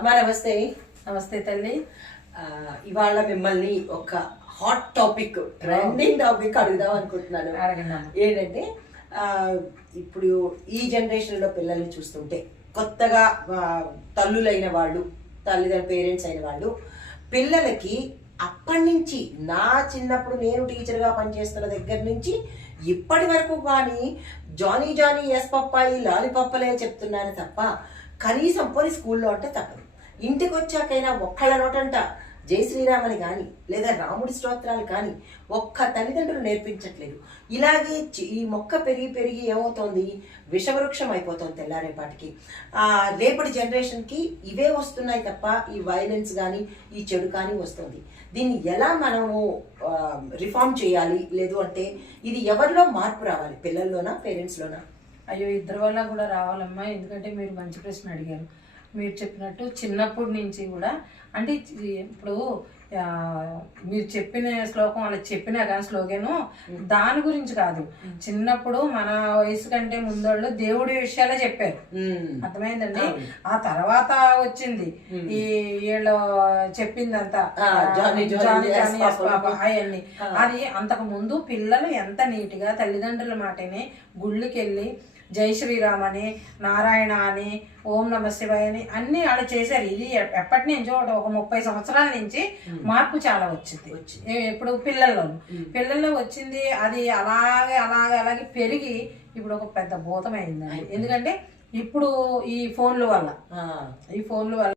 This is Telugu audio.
అమ్మా నమస్తే. నమస్తే తల్లి. ఇవాళ మిమ్మల్ని ఒక హాట్ టాపిక్ ట్రెండింగ్ టాపిక్ అడుగుదాం అనుకుంటున్నాను. ఏంటంటే ఇప్పుడు ఈ జనరేషన్లో పిల్లల్ని చూస్తుంటే కొత్తగా తల్లులైన వాళ్ళు తల్లిదండ్రుల పేరెంట్స్ అయిన వాళ్ళు పిల్లలకి అప్పటి నుంచి నా చిన్నప్పుడు నేను టీచర్గా పనిచేస్తున్న దగ్గర నుంచి ఇప్పటి వరకు కానీ జానీ జానీ ఎస్ పప్పాయి లాలిపప్పలే చెప్తున్నాను తప్ప కనీసం పోనీ స్కూల్లో అంటే తప్పదు. ఇంటికి వచ్చాకైనా ఒక్కళ్ళ నోటంట జై శ్రీరామని కానీ లేదా రాముడి స్తోత్రాలు కానీ ఒక్క తల్లిదండ్రులు నేర్పించట్లేదు. ఇలాగే ఈ మొక్క పెరిగి పెరిగి ఏమవుతోంది? విషవృక్షం అయిపోతుంది తెల్లారేపాటికి. ఆ, రేపటి జనరేషన్కి ఇవే వస్తున్నాయి తప్ప ఈ వైలెన్స్ కానీ ఈ చెడు కానీ వస్తుంది. దీన్ని ఎలా మనము రిఫార్మ్ చేయాలి? లేదు అంటే ఇది ఎవరిలో మార్పు రావాలి? పిల్లల్లోనా పేరెంట్స్లోనా? అయ్యో ఇద్దరు వల్ల కూడా రావాలమ్మా. ఎందుకంటే మీరు మంచి ప్రశ్న అడిగారు. మీరు చెప్పినట్టు చిన్నప్పటి నుంచి కూడా అంటే ఇప్పుడు మీరు చెప్పిన శ్లోకం అలా చెప్పినా కానీ స్లోగను దాని గురించి కాదు. చిన్నప్పుడు మన వయసు కంటే ముందోళ్ళు దేవుడి విషయాలే చెప్పారు. అర్థమైందండి? ఆ తర్వాత వచ్చింది ఈ వీళ్ళు చెప్పిందంతా. అవన్నీ అది అంతకు ముందు పిల్లలు ఎంత నీట్గా తల్లిదండ్రుల మాటని గుళ్ళకి వెళ్ళి జై శ్రీరామ్ అని నారాయణ అని ఓం నమ శివాయ అని అన్ని ఆడ చేశారు. ఇది ఎప్పటి నుంచో ఒక ముప్పై సంవత్సరాల నుంచి మార్పు చాలా వచ్చింది. ఇప్పుడు పిల్లల్లోను. పిల్లల్లో వచ్చింది అది అలాగే అలాగే అలాగే పెరిగి ఇప్పుడు ఒక పెద్ద భూతమైందండి ఎందుకంటే ఇప్పుడు ఈ ఫోన్ల వల్ల. ఈ ఫోన్ల వల్ల